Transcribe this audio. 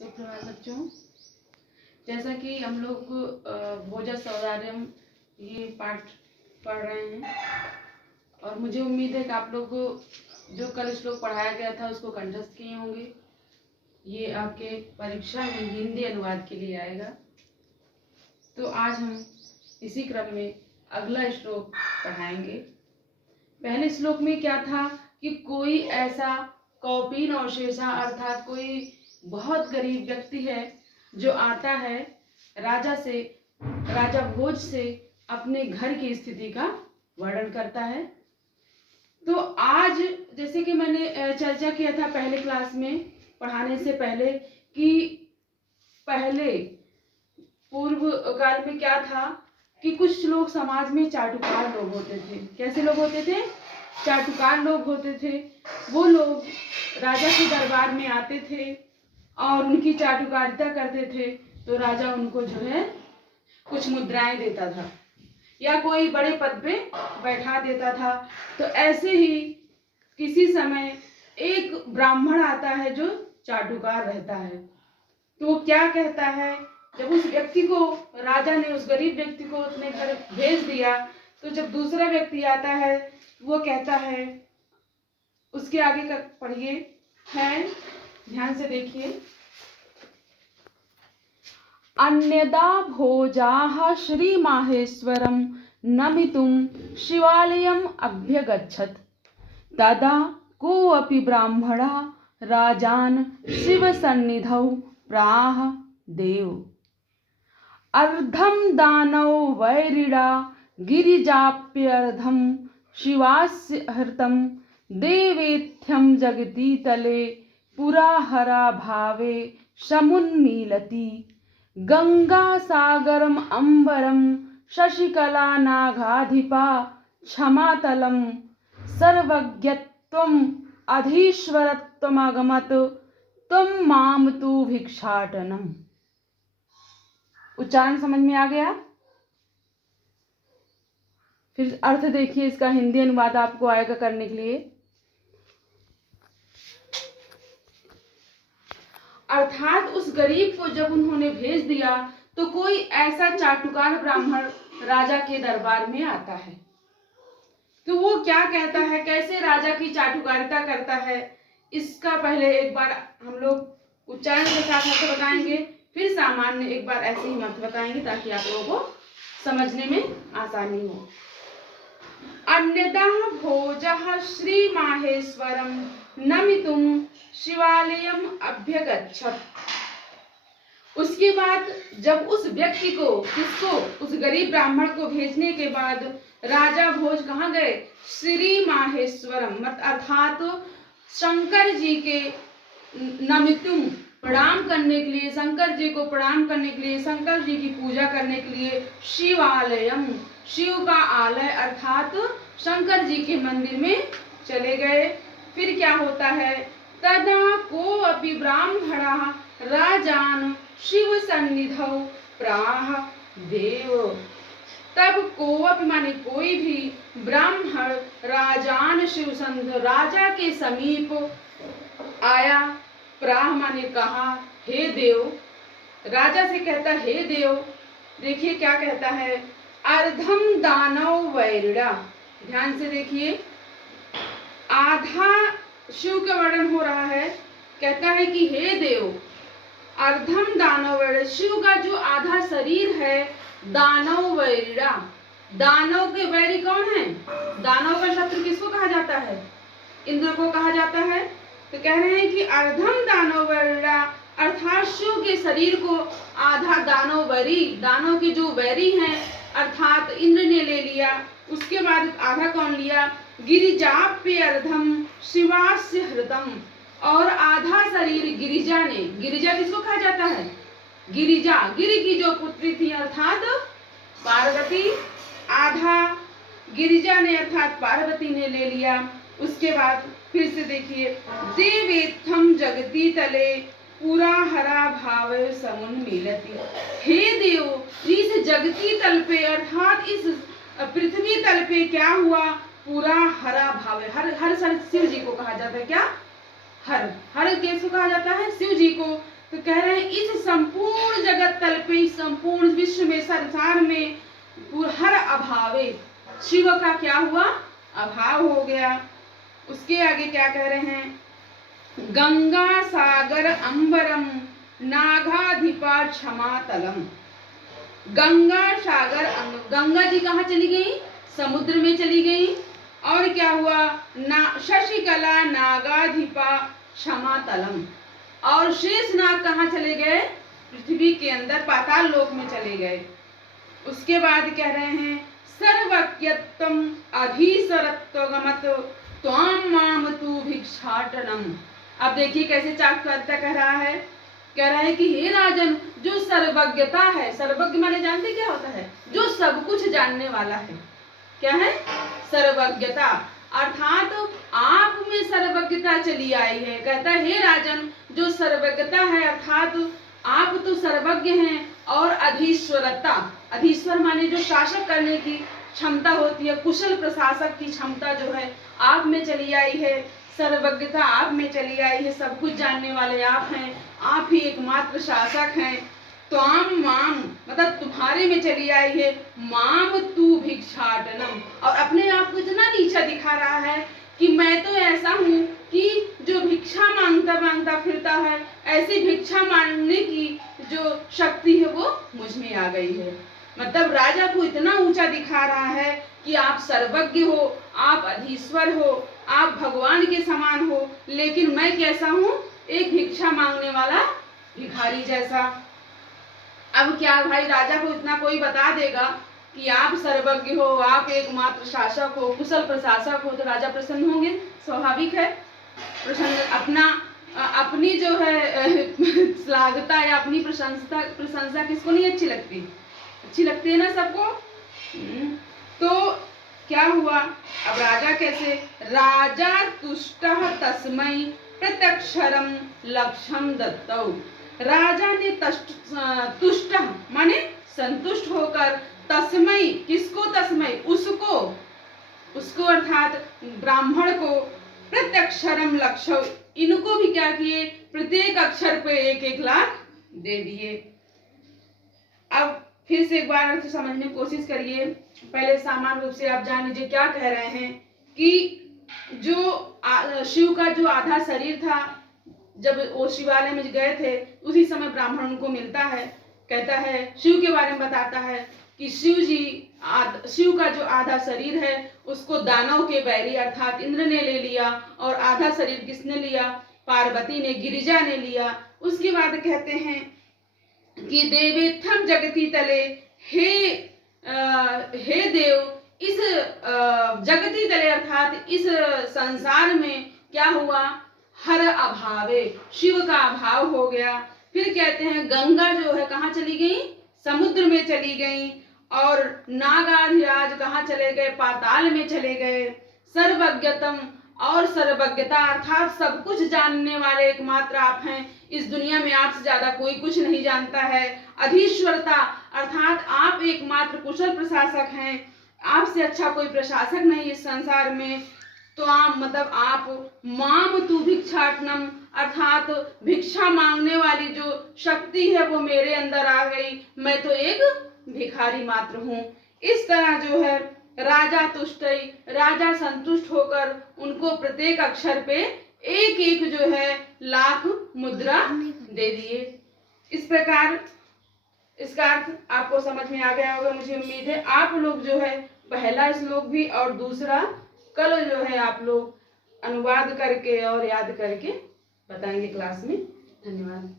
सुप्रभात बच्चों। जैसा कि हम लोग भोजा सौदार्यम ये पाठ पढ़ रहे हैं और मुझे उम्मीद है कि आप लोग जो कल श्लोक पढ़ाया गया था उसको कंठस्थ किए होंगे। ये आपके परीक्षा में हिंदी अनुवाद के लिए आएगा। तो आज हम इसी क्रम में अगला श्लोक पढ़ाएंगे। पहले श्लोक में क्या था कि कोई ऐसा कौपीन और शेषा अर्थात कोई बहुत गरीब व्यक्ति है जो आता है राजा भोज से अपने घर की स्थिति का वर्णन करता है। तो आज जैसे कि मैंने चर्चा किया था पहले क्लास में पढ़ाने से पहले कि पहले पूर्व काल में क्या था कि कुछ लोग समाज में चाटुकार लोग होते थे। कैसे लोग होते थे? चाटुकार लोग होते थे। वो लोग राजा के दरबार में आते थे और उनकी चाटुकारिता करते थे तो राजा उनको जो है कुछ मुद्राएं देता था या कोई बड़े पद पे बैठा देता था। तो ऐसे ही किसी समय एक ब्राह्मण आता है जो चाटुकार रहता है। तो वो क्या कहता है, जब उस व्यक्ति को राजा ने उस गरीब व्यक्ति को अपने घर भेज दिया तो जब दूसरा व्यक्ति आता है वो कहता है, उसके आगे का पढ़िए है, ध्यान से देखिए। अन्यदा भोजाः श्रीमाहेश्वरं नमितुं शिवालयम् अभ्यगच्छत् तदा कोऽपि ब्राह्मणः राजान् शिवसन्निधौ प्राह देव अर्धं दानौ वैरिडा गिरिजाप्यर्धं शिवास्य हृतं देवेत्यं जगति तले पुराहरा भावे समुन्मीलति गंगा सागरम अंबरम शशिकला नागाधिपा क्षमातलम सर्वज्ञत्वम अधीश्वरत्वमगमत तुम माम तु भिक्षाटनम। उच्चारण समझ में आ गया? फिर अर्थ देखिए, इसका हिंदी अनुवाद आपको आएगा करने के लिए। अर्थात उस गरीब को जब उन्होंने भेज दिया तो कोई ऐसा चाटुकार ब्राह्मण राजा के दरबार में आता है। तो वो क्या कहता है, कैसे राजा की चाटुकारिता करता है, इसका पहले एक बार हम लोग उच्चारण के साथ आपको बताएंगे, फिर सामान्य एक बार ऐसे ही मत बताएंगे ताकि आप लोगों को समझने में आसानी हो। अन्यदा भोजः श्री माहेश्वरम नमितुं शिवालयम अभ्यगच्छत्। उसके बाद जब उस व्यक्ति को, किसको, उस गरीब ब्राह्मण को भेजने के बाद राजा भोज कहाँ गए? श्री माहेश्वरम अर्थात शंकर जी के नमितुं प्रणाम करने के लिए, शंकर जी को प्रणाम करने के लिए, शंकर जी की पूजा करने के लिए शिवालयम, शिव का आलय अर्थात शंकर जी के मंदिर में चले गए। फिर क्या होता है? तदा को अपि ब्राह्मणः राजान शिव सन्निधौ प्राह देव। तब को अपि माने कोई भी ब्राह्मण राजान शिव सन्निधौ राजा के समीप आया। प्राह माने कहा, हे देव। राजा से कहता, हे देव। देखिए क्या कहता है, अर्धम दानव वैरिडा। ध्यान से देखिए, आधा शिव का वर्णन हो रहा है। कहता है कि हे देव, अर्धम दानव वैरिडा, शिव का जो आधा शरीर है दानव वैरिडा। दानव के वैरी कौन है? दानव का शत्रु किसको कहा जाता है? इंद्र को कहा जाता है। तो कह रहे हैं कि अर्धम दानव वैरिडा अर्थात शिव के शरीर को आधा दानव वैरी, दानव के जो वैरी हैं अर्थात इंद्र ने ले लिया। उसके बाद आधा कौन लिया? गिरिजाप्य अर्धम शिवास्य हृतम, और आधा शरीर गिरिजा ने। गिरिजा किसको कहा जाता है? गिरिजा, गिरि की जो पुत्री थी अर्थात पार्वती, आधा गिरिजा ने अर्थात पार्वती ने ले लिया। उसके बाद फिर से देखिए, देवेत्थम जगति तले पूरा हरा भाव समुन्मीलति। हे देव, इस जगती तल पे अर्थात इस पृथ्वी तल पे क्या हुआ? पूरा हरा भाव। हर शिव जी को कहा जाता है। क्या? हर किसको कहा जाता है? शिव जी को। तो कह रहे इस संपूर्ण जगत तल पे, इस संपूर्ण विश्व में, संसार में हर अभावे, शिव का क्या हुआ, अभाव हो गया। उसके आगे क्या कह रहे हैं, गंगा सागर अंबरम नागाधिपा क्षमा तलम। गंगा सागर, गंगा जी कहाँ चली गई, समुद्र में चली गई। और क्या हुआ, शशिकला नागाधिपा क्षमा तलम, और शेष नाग कहाँ चले गए, पृथ्वी के अंदर पाताल लोक में चले गए। उसके बाद कह रहे हैं सर्वज्ञत्वम अधीसरत्वगमत त्वाम माम तू भिक्षाटनम। अब देखिए कैसे चाणक्य कह रहा है, कह रहा है कि हे राजन, जो सर्वज्ञता है, सर्वज्ञ माने जानते क्या होता है, जो सब कुछ जानने वाला है। क्या है, सर्वज्ञता, अर्थात आप में सर्वज्ञता चली आई है। कहता है हे राजन, जो सर्वज्ञता है, अर्थात आप तो सर्वज्ञ हैं, और अधीश्वरता, अधीश्वर माने जो शासक करने की क्षमता होती है, कुशल प्रशासक की क्षमता जो है आप में चली आई है, सर्वज्ञता आप में चली आई है, सब कुछ जानने वाले आप हैं, आप ही एकमात्र शासक हैं। त्वाम माम मतलब तुम्हारे में चली आई है, माम तू भिक्षाटनम, और अपने आप को इतना नीचा दिखा रहा है कि मैं तो ऐसा हूँ कि जो भिक्षा मांगता मांगता फिरता है, ऐसी भिक्षा मांगने की जो शक्ति है वो मुझ में आ गई है। मतलब राजा को इतना ऊंचा दिखा रहा है कि आप सर्वज्ञ हो, आप अधीश्वर हो, आप भगवान के समान हो, लेकिन मैं कैसा हूँ, एक भिक्षा मांगने वाला भिखारी जैसा। अब क्या भाई, राजा को इतना कोई बता देगा कि आप सर्वज्ञ हो, आप एकमात्र शासक हो, कुशल प्रशासक हो, तो राजा प्रसन्न होंगे, स्वाभाविक है। प्रसन्न, अपनी जो है श्लाघता या अपनी प्रशंसा किसको नहीं अच्छी लगती, अच्छी लगती है ना सबको। तो क्या हुआ, अब राजा कैसे, राजा तुष्टः तस्मै प्रत्यक्षरम लक्ष्यम दत्तौ। राजा ने तुष्ट माने संतुष्ट होकर, तस्मै किसको, तस्मै उसको अर्थात ब्राह्मण को, प्रत्यक्षरम लक्ष्य, इनको भी क्या किए, प्रत्येक अक्षर पे 1-1 लाख दे दिए। अब फिर से एक बार अर्थ समझने की कोशिश करिए। पहले सामान्य रूप से आप जान लीजिए क्या कह रहे हैं कि जो शिव का जो आधा शरीर था, जब वो शिवालय में गए थे, उसी समय ब्राह्मण उनको मिलता है, कहता है, शिव के बारे में बताता है कि शिव का जो आधा शरीर है उसको दानव के बैरी अर्थात इंद्र ने ले लिया, और आधा शरीर किसने लिया, पार्वती ने, गिरिजा ने लिया। उसके बाद कहते हैं कि देवेत्थम जगती तले, हे देव, इस जगती तले अर्थात इस संसार में क्या हुआ, हर अभावे, शिव का अभाव हो गया। फिर कहते हैं गंगा जो है कहाँ चली गई, समुद्र में चली गई, और नागाधिराज कहाँ चले गए, पाताल में चले गए। सर्वज्ञतम, और सर्वज्ञता अर्थात सब कुछ जानने वाले एकमात्र आप हैं, इस दुनिया में आपसे ज्यादा कोई कुछ नहीं जानता है। अधीश्वरता अर्थात आप एकमात्र कुशल प्रशासक हैं, आपसे अच्छा कोई प्रशासक नहीं इस संसार में। तो आप मतलब आप माम तू भिक्षाटनम अर्थात भिक्षा मांगने वाली जो शक्ति है वो मेरे अंदर आ गई, मैं तो एक भिखारी मात्र हूँ। इस तरह जो है राजा तुष्टई, राजा संतुष्ट होकर उनको प्रत्येक अक्षर पे 1-1 जो है लाख मुद्रा दे दिए। इस प्रकार इसका अर्थ आपको समझ में आ गया होगा, मुझे उम्मीद है। आप लोग जो है पहला श्लोक भी और दूसरा कल जो है आप लोग अनुवाद करके और याद करके बताएंगे क्लास में। धन्यवाद।